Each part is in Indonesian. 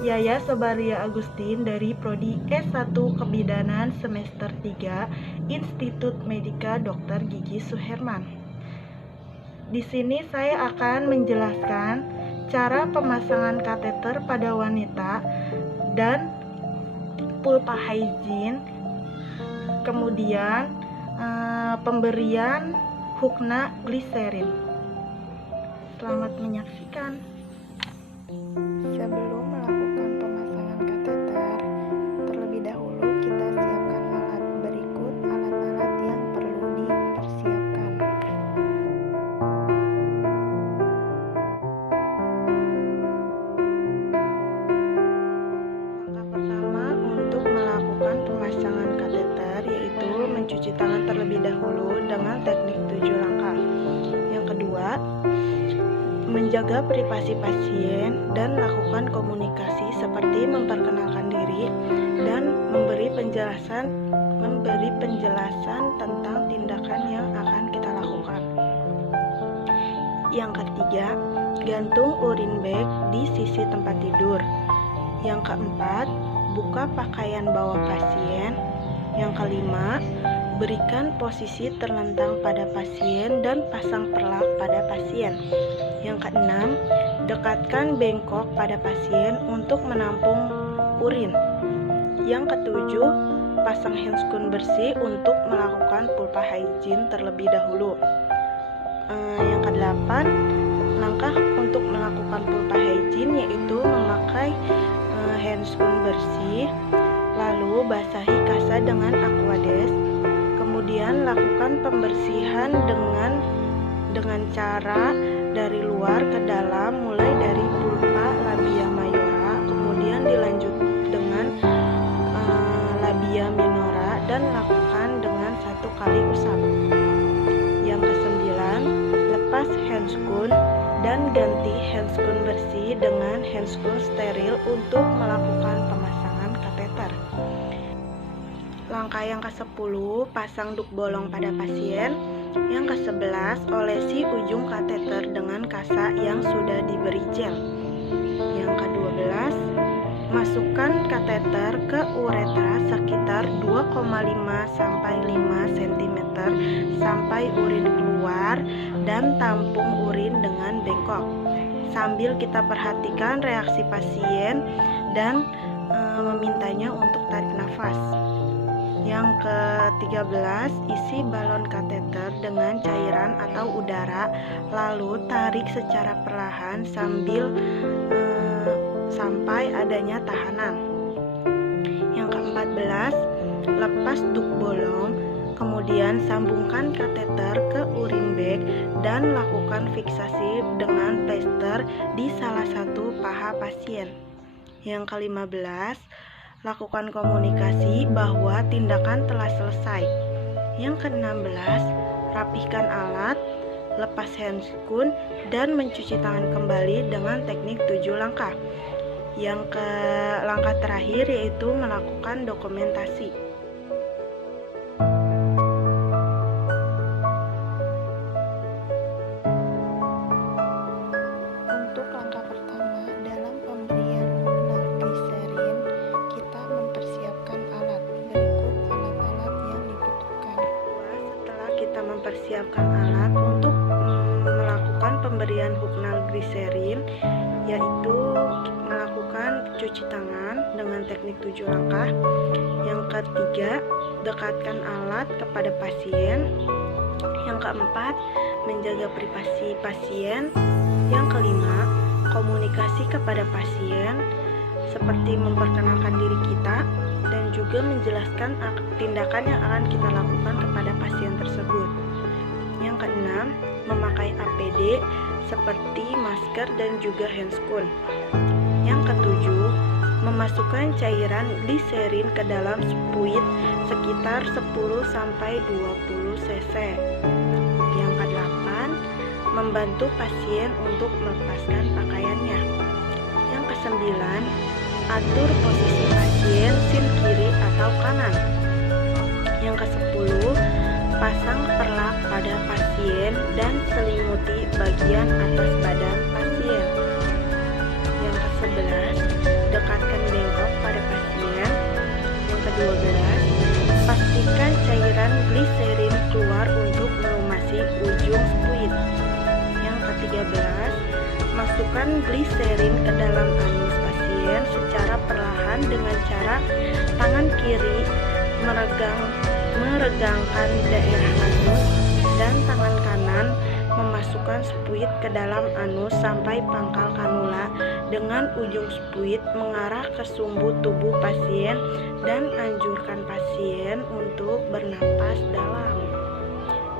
Yaya Sobaria Agustin dari Prodi S1 Kebidanan semester 3 Institut Medika Dr. Gigi Suherman. Di sini saya akan menjelaskan cara pemasangan kateter pada wanita dan pulpa hygiene, kemudian pemberian hukna gliserin. Selamat menyaksikan. Sebelum melakukan pemasangan kateter, terlebih dahulu kita siapkan alat. Berikut alat-alat yang perlu dipersiapkan. Langkah pertama untuk melakukan pemasangan kateter yaitu mencuci tangan terlebih dahulu dengan teknik 7 langkah. Yang kedua, menjaga privasi pasien dan lakukan komunikasi seperti memperkenalkan diri dan memberi penjelasan tentang tindakan yang akan kita lakukan. Yang ketiga, gantung urin bag di sisi tempat tidur. Yang keempat, buka pakaian bawah pasien. Yang kelima, berikan posisi terlentang pada pasien dan pasang perlak pada pasien. Yang keenam, dekatkan bengkok pada pasien untuk menampung urin. Yang ketujuh, pasang handscoon bersih untuk melakukan pulpa hygiene terlebih dahulu. Yang kedelapan, langkah untuk melakukan pulpa hygiene yaitu memakai handscoon bersih, lalu basahi kasa dengan aquades, kemudian lakukan pembersihan dengan cara dari luar ke dalam, mulai dari pulpa labia mayora, kemudian dilanjut dengan labia minora dan lakukan dengan 1 kali usap. Yang kesembilan, lepas handscoon dan ganti handscoon bersih dengan handscoon steril untuk melakukan pemasangan kateter. Langkah yang ke-10, pasang duk bolong pada pasien. Yang ke-11, olesi ujung kateter dengan kasa yang sudah diberi gel. Yang ke-12, masukkan kateter ke uretra sekitar 2,5 sampai 5 cm sampai urin keluar dan tampung urin dengan bengkok. Sambil kita perhatikan reaksi pasien dan memintanya untuk tarik nafas. Yang ke-13, isi balon kateter dengan cairan atau udara, lalu tarik secara perlahan sampai adanya tahanan. Yang ke-14, lepas duk bolong, kemudian sambungkan kateter ke urin bag dan lakukan fiksasi dengan plester di salah satu paha pasien. Yang ke-15, lakukan komunikasi bahwa tindakan telah selesai. Yang ke-16, rapihkan alat, lepas handscoon, dan mencuci tangan kembali dengan teknik 7 langkah. Yang ke langkah terakhir yaitu melakukan dokumentasi. Untuk langkah pertama dalam pemberian hukna gliserin, kita mempersiapkan alat. Berikut alat-alat yang dibutuhkan. Setelah kita mempersiapkan alat untuk melakukan pemberian hukna gliserin, yaitu melakukan cuci tangan dengan teknik 7 langkah. Yang ketiga, dekatkan alat kepada pasien. Yang keempat, menjaga privasi pasien. Yang kelima, komunikasi kepada pasien seperti memperkenalkan diri kita dan juga menjelaskan tindakan yang akan kita lakukan kepada pasien tersebut. Yang keenam, memakai APD seperti masker dan juga handscoon. Yang ketujuh, memasukkan cairan gliserin ke dalam spuit sekitar 10-20 cc. Yang kedelapan, membantu pasien untuk melepaskan pakaiannya. Yang kesembilan, atur posisi pasien sin kiri atau kanan. Yang ke-10, pasang perlak pada pasien dan selimuti bagian atas badan pasien. Yang ke-11, dekatkan bengkok pada pasien. Yang ke-12, pastikan cairan gliserin keluar untuk melumasi ujung spuit. Yang ke-13, masukkan gliserin ke dalam anus pasien secara perlahan dengan cara tangan kiri meregangkan daerah anus dan tangan kanan memasukkan spuit ke dalam anus sampai pangkal kanula dengan ujung spuit mengarah ke sumbu tubuh pasien dan anjurkan pasien untuk bernapas dalam.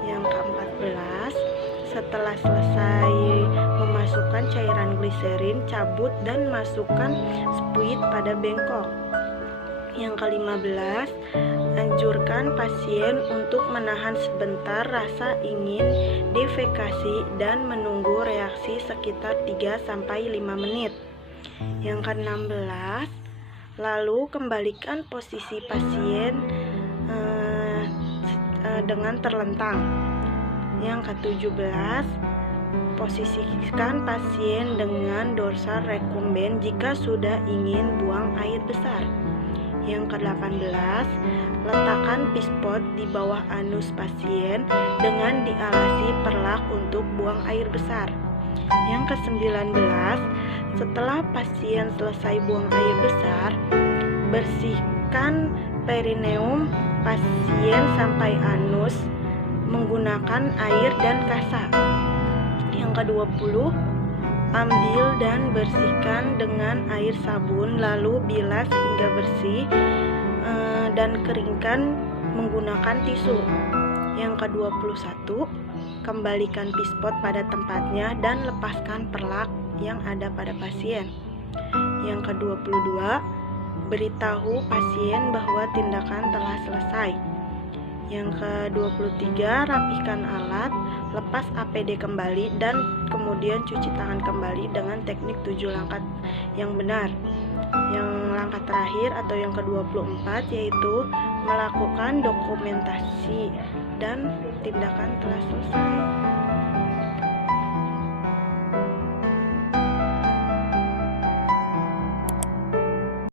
Yang ke-14, setelah selesai memasukkan cairan gliserin, cabut dan masukkan spuit pada bengkok. Yang ke-15, anjurkan pasien untuk menahan sebentar rasa ingin defekasi dan menunggu reaksi sekitar 3-5 menit. Yang ke-16, lalu kembalikan posisi pasien dengan terlentang. Yang ke-17, posisikan pasien dengan dorsal rekumben jika sudah ingin buang air besar. Yang ke-18, letakkan pispot di bawah anus pasien dengan dialasi perlak untuk buang air besar. Yang ke-19, setelah pasien selesai buang air besar, bersihkan perineum pasien sampai anus menggunakan air dan kasa. Yang ke-20, ambil dan bersihkan dengan air sabun, lalu bilas hingga bersih dan keringkan menggunakan tisu. Yang ke-21, kembalikan pispot pada tempatnya dan lepaskan perlak yang ada pada pasien. Yang ke-22, beritahu pasien bahwa tindakan telah selesai. Yang ke-23, rapikan alat, lepas APD kembali dan kemudian cuci tangan kembali dengan teknik 7 langkah yang benar. Yang langkah terakhir atau yang ke-24 yaitu melakukan dokumentasi dan tindakan telah selesai.